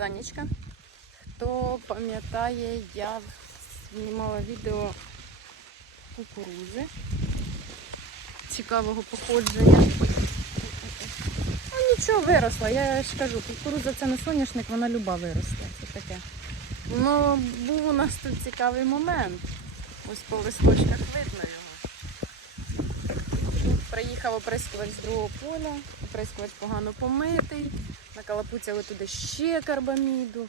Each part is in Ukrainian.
Танечка. Хто пам'ятає, я знімала відео кукурузи цікавого походження. Ну нічого, виросла. Я ж кажу, кукуруза це не соняшник, вона люба виросте. Це таке. Ну, був у нас тут цікавий момент. Ось по листочках видно його. Приїхав оприскувач з другого поля, оприскувач погано помитий, накалапуцяли туди ще карбаміду,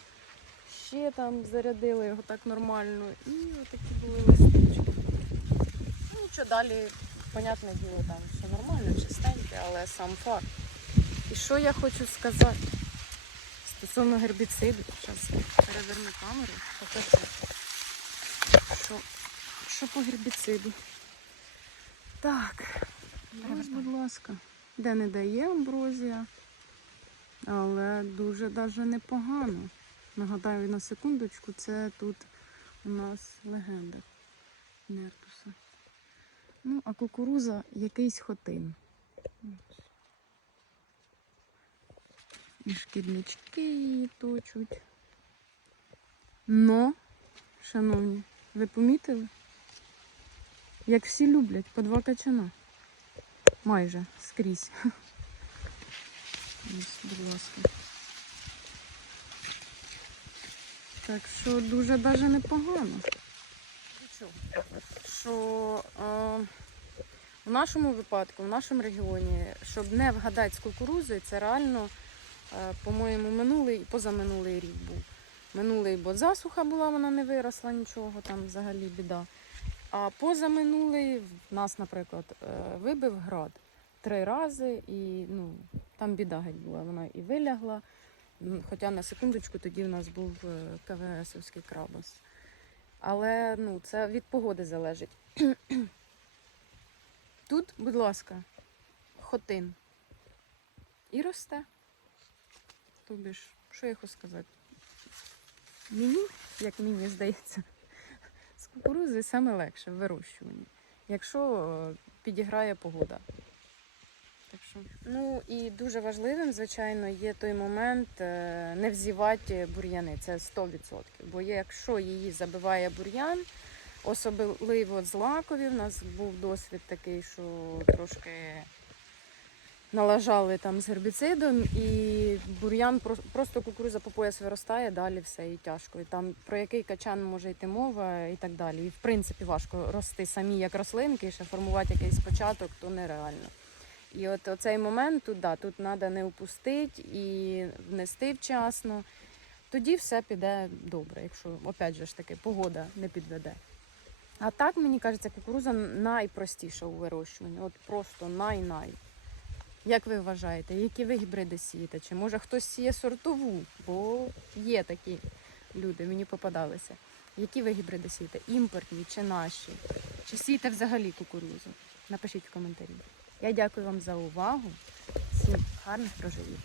ще там зарядили його так нормально. І отакі були листочки. Ну нічого, далі, понятне діло, там все нормально, чистеньке, але сам факт. І що я хочу сказати стосовно гербіциду, зараз переверну камеру, покажу. Що, що по гербіциду? Так, ось, будь ласка, де не дає амброзія, але дуже даже непогано. Нагадаю на секундочку, це тут у нас легенда Нертуса. Ну, а кукуруза якийсь хотин. І шкіднички її точуть. Но, шановні, ви помітили? Як всі люблять, по два качана. Майже скрізь. Ось, будь ласка. Так що дуже даже непогано. Що е, в нашому випадку, в нашому регіоні, щоб не вгадати з кукурузою, це реально, е, по-моєму, минулий і позаминулий рік був. Минулий, бо засуха була, вона не виросла нічого, там взагалі біда. А позаминулий в нас, наприклад, е, вибив град три рази, і ну, там біда геть була. Вона і вилягла. Хоча на секундочку тоді в нас був е, КВСовський крабас. Але ну, це від погоди залежить. Тут, будь ласка, хотин. І росте. Тобі ж, що я хочу сказати? Мені, як мені здається, кукурузи саме легше в вирощуванні, якщо е, підіграє погода. Так що. Ну і дуже важливим, звичайно, є той момент е, не взівати бур'яни. Це 100%. Бо якщо її забиває бур'ян, особливо з лакові, в нас був досвід такий, що трошки налажали там з гербіцидом, і бур'ян просто кукуруза по пояс виростає, далі все і тяжко. І там про який качан може йти мова і так далі. І в принципі важко рости самі як рослинки, ще формувати якийсь початок, то нереально. І от оцей момент тут, да, тут треба не упустити і внести вчасно. Тоді все піде добре, якщо опять же ж таки погода не підведе. А так, мені кажеться, кукуруза найпростіша у вирощуванні. От просто най-най. Як ви вважаєте, які ви гібриди сієте? Чи може хтось сіє сортову? Бо є такі люди, мені попадалися. Які ви гібриди сієте? Імпортні чи наші? Чи сієте взагалі кукурузу? Напишіть в коментарі. Я дякую вам за увагу. Всім гарних проживів.